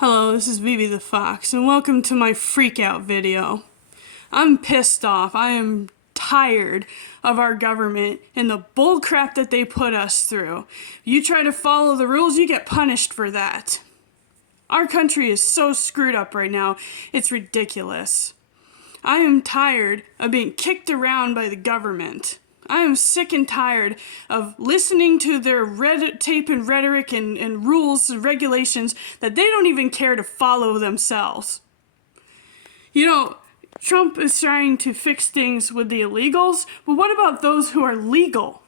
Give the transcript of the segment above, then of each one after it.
Hello, this is Vivi the Fox, and welcome to my freak out video. I'm pissed off. I am tired of our government and the bullcrap that they put us through. You try to follow the rules, you get punished for that. Our country is so screwed up right now, it's ridiculous. I am tired of being kicked around by the government. I am sick and tired of listening to their red tape and rhetoric and rules and regulations that they don't even care to follow themselves. You know, Trump is trying to fix things with the illegals, but what about those who are legal?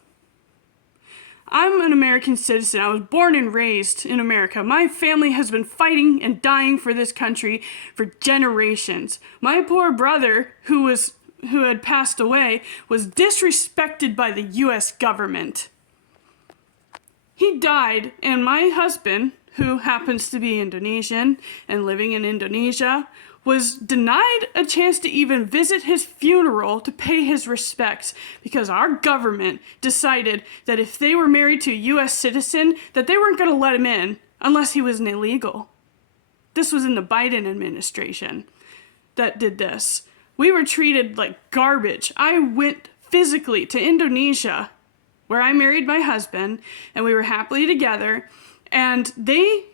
I'm an American citizen. I was born and raised in America. My family has been fighting and dying for this country for generations. My poor brother, who had passed away, was disrespected by the U.S. government. He died, and my husband, who happens to be Indonesian and living in Indonesia, was denied a chance to even visit his funeral to pay his respects because our government decided that if they were married to a U.S. citizen, that they weren't going to let him in unless he was an illegal. This was in the Biden administration that did this. We were treated like garbage. I went physically to Indonesia, where I married my husband, and we were happily together, and they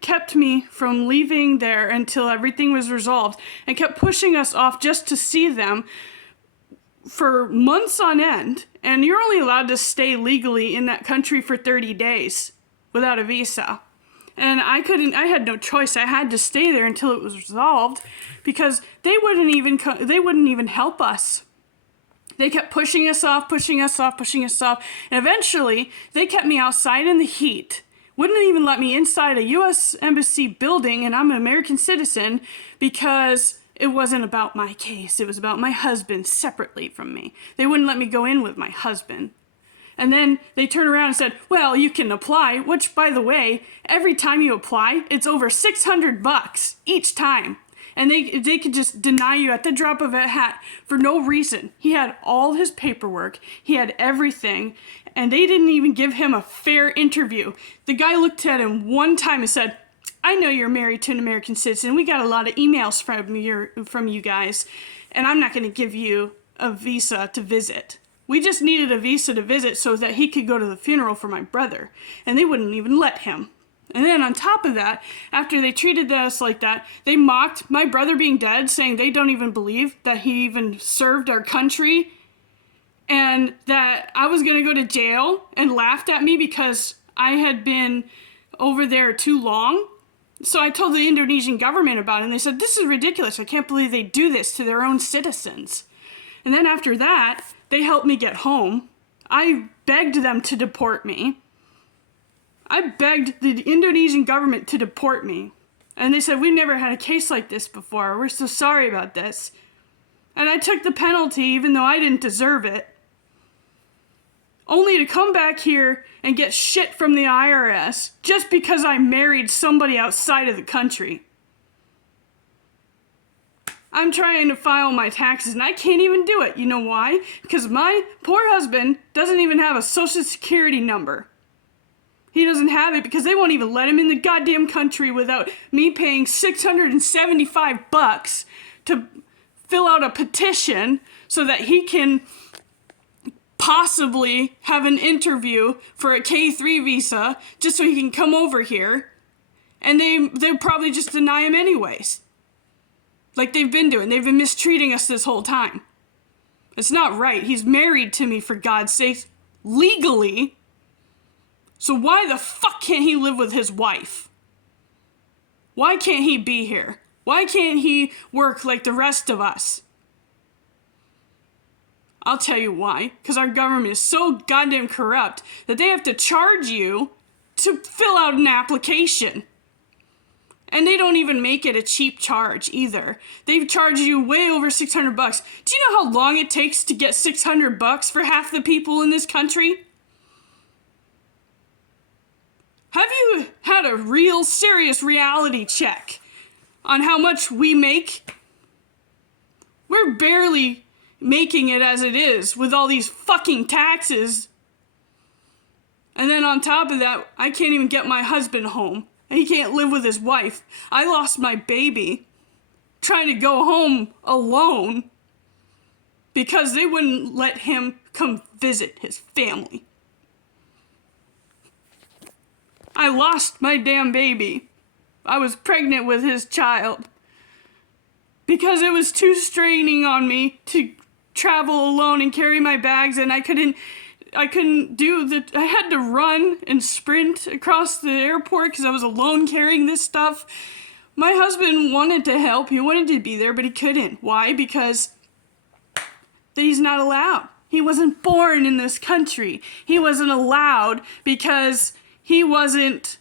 kept me from leaving there until everything was resolved and kept pushing us off just to see them for months on end. And you're only allowed to stay legally in that country for 30 days without a visa. And I had no choice. I had to stay there until it was resolved because they wouldn't even help us. They kept pushing us off, and eventually they kept me outside in the heat. Wouldn't even let me inside a U.S. Embassy building, and I'm an American citizen, because it wasn't about my case. It was about my husband separately from me. They wouldn't let me go in with my husband. And then they turned around and said, well, you can apply, which, by the way, every time you apply, it's over $600 each time. And they could just deny you at the drop of a hat for no reason. He had all his paperwork. He had everything. And they didn't even give him a fair interview. The guy looked at him one time and said, I know you're married to an American citizen. We got a lot of emails from you guys. And I'm not going to give you a visa to visit. We just needed a visa to visit so that he could go to the funeral for my brother. And they wouldn't even let him. And then on top of that, after they treated us like that, they mocked my brother being dead, saying they don't even believe that he even served our country and that I was going to go to jail, and laughed at me because I had been over there too long. So I told the Indonesian government about it, and they said, this is ridiculous. I can't believe they do this to their own citizens. And then after that, they helped me get home. I begged them to deport me. I begged the Indonesian government to deport me. And they said, we've never had a case like this before. We're so sorry about this. And I took the penalty even though I didn't deserve it. Only to come back here and get shit from the IRS just because I married somebody outside of the country. I'm trying to file my taxes and I can't even do it. You know why? Because my poor husband doesn't even have a social security number. He doesn't have it because they won't even let him in the goddamn country without me paying $675 to fill out a petition so that he can possibly have an interview for a K3 visa just so he can come over here. And they'll probably just deny him anyways. Like they've been doing. They've been mistreating us this whole time. It's not right. He's married to me, for God's sake, legally. So why the fuck can't he live with his wife? Why can't he be here? Why can't he work like the rest of us? I'll tell you why. Because our government is so goddamn corrupt that they have to charge you to fill out an application. And they don't even make it a cheap charge either. They charge you way over $600. Do you know how long it takes to get $600 for half the people in this country? Have you had a real serious reality check on how much we make? We're barely making it as it is with all these fucking taxes. And then on top of that, I can't even get my husband home. and he can't live with his wife. I lost my baby trying to go home alone because they wouldn't let him come visit his family. I lost my damn baby. I was pregnant with his child because it was too straining on me to travel alone and carry my bags, and I couldn't I had to run and sprint across the airport because I was alone carrying this stuff. My husband wanted to help. He wanted to be there, but he couldn't. Why? Because he's not allowed. He wasn't born in this country. He wasn't allowed because he wasn't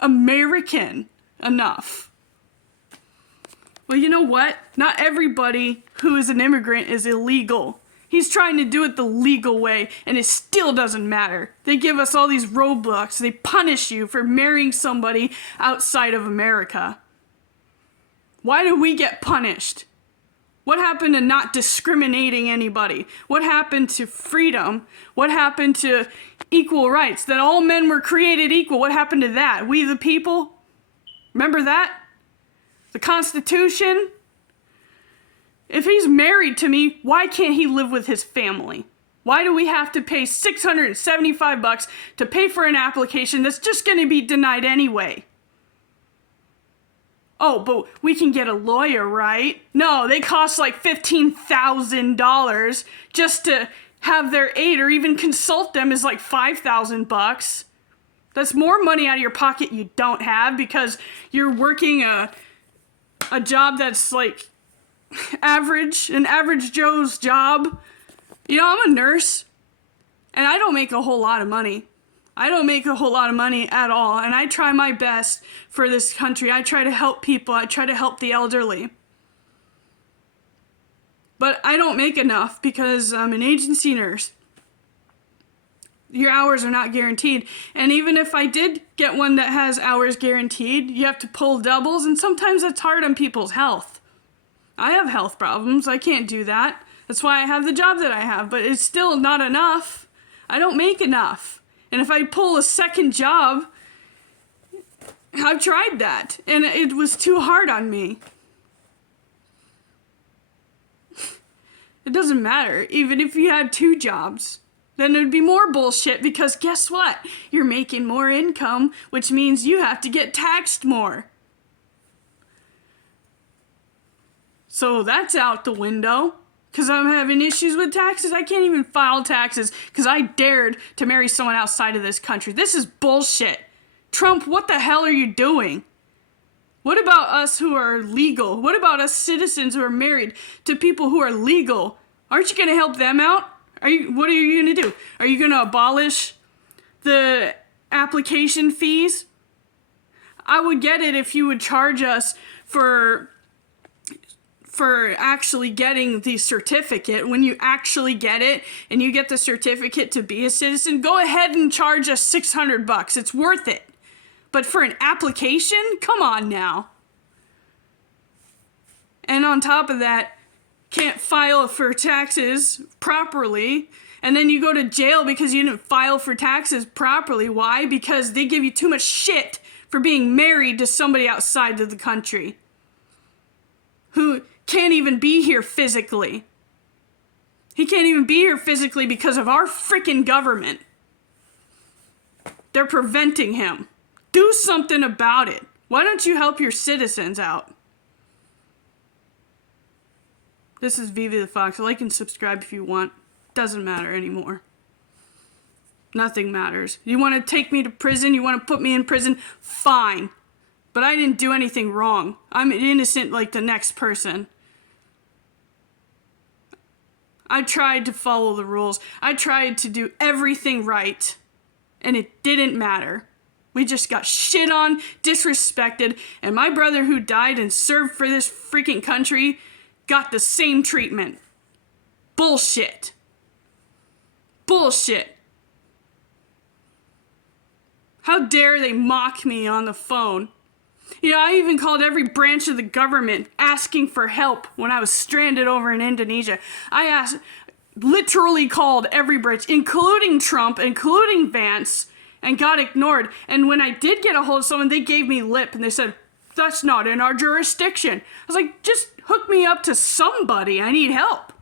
American enough. Well, you know what? Not everybody who is an immigrant is illegal. He's trying to do it the legal way, and it still doesn't matter. They give us all these roadblocks. They punish you for marrying somebody outside of America. Why do we get punished? What happened to not discriminating anybody? What happened to freedom? What happened to equal rights? That all men were created equal. What happened to that? We the people? Remember that? The Constitution? If he's married to me, why can't he live with his family? Why do we have to pay $675 to pay for an application that's just going to be denied anyway? Oh, but we can get a lawyer, right? No, they cost like $15,000 just to have their aid or even consult them is like $5,000. That's more money out of your pocket you don't have because you're working a job that's like an average Joe's job. You know, I'm a nurse and I don't make a whole lot of money. I don't make a whole lot of money at all, and I try my best for this country. I try to help people. I try to help the elderly. But I don't make enough because I'm an agency nurse. Your hours are not guaranteed. And even if I did get one that has hours guaranteed, you have to pull doubles, and sometimes that's hard on people's health. I have health problems. I can't do that. That's why I have the job that I have, but it's still not enough. I don't make enough. And if I pull a second job, I've tried that, and it was too hard on me. It doesn't matter. Even if you had 2 jobs, then it'd be more bullshit because guess what? You're making more income, which means you have to get taxed more. So that's out the window. Because I'm having issues with taxes. I can't even file taxes because I dared to marry someone outside of this country. This is bullshit. Trump, what the hell are you doing? What about us who are legal? What about us citizens who are married to people who are legal? Aren't you going to help them out? What are you going to do? Are you going to abolish the application fees? I would get it if you would charge us for actually getting the certificate. When you actually get it and you get the certificate to be a citizen, go ahead and charge us $600. It's worth it. But for an application, come on now. And on top of that, can't file for taxes properly, and then you go to jail because you didn't file for taxes properly. Why? Because they give you too much shit for being married to somebody outside of the country who can't even be here physically. He can't even be here physically because of our freaking government. They're preventing him. Do something about it. Why don't you help your citizens out? This is Vivi the Fox. Like and subscribe if you want. Doesn't matter anymore. Nothing matters. You want to take me to prison? You want to put me in prison? Fine. But I didn't do anything wrong. I'm innocent like the next person. I tried to follow the rules. I tried to do everything right. And it didn't matter. We just got shit on, disrespected, and my brother who died and served for this freaking country got the same treatment. Bullshit. Bullshit. How dare they mock me on the phone? You know, I even called every branch of the government asking for help when I was stranded over in Indonesia. Literally called every branch, including Trump, including Vance, and got ignored. And when I did get a hold of someone, they gave me lip and they said, that's not in our jurisdiction. I was like, just hook me up to somebody. I need help.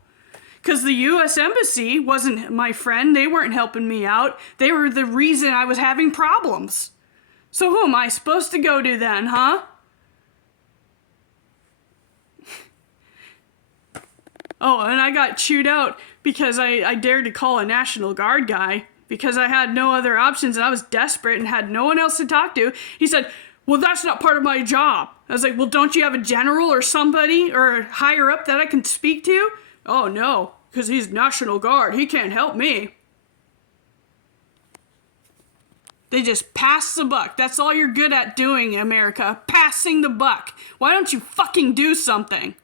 Because the U.S. Embassy wasn't my friend. They weren't helping me out. They were the reason I was having problems. So who am I supposed to go to then, huh? Oh, and I got chewed out because I dared to call a National Guard guy because I had no other options and I was desperate and had no one else to talk to. He said, well, that's not part of my job. I was like, well, don't you have a general or somebody or higher up that I can speak to? Oh, no, because he's National Guard. He can't help me. They just pass the buck. That's all you're good at doing, America. Passing the buck. Why don't you fucking do something?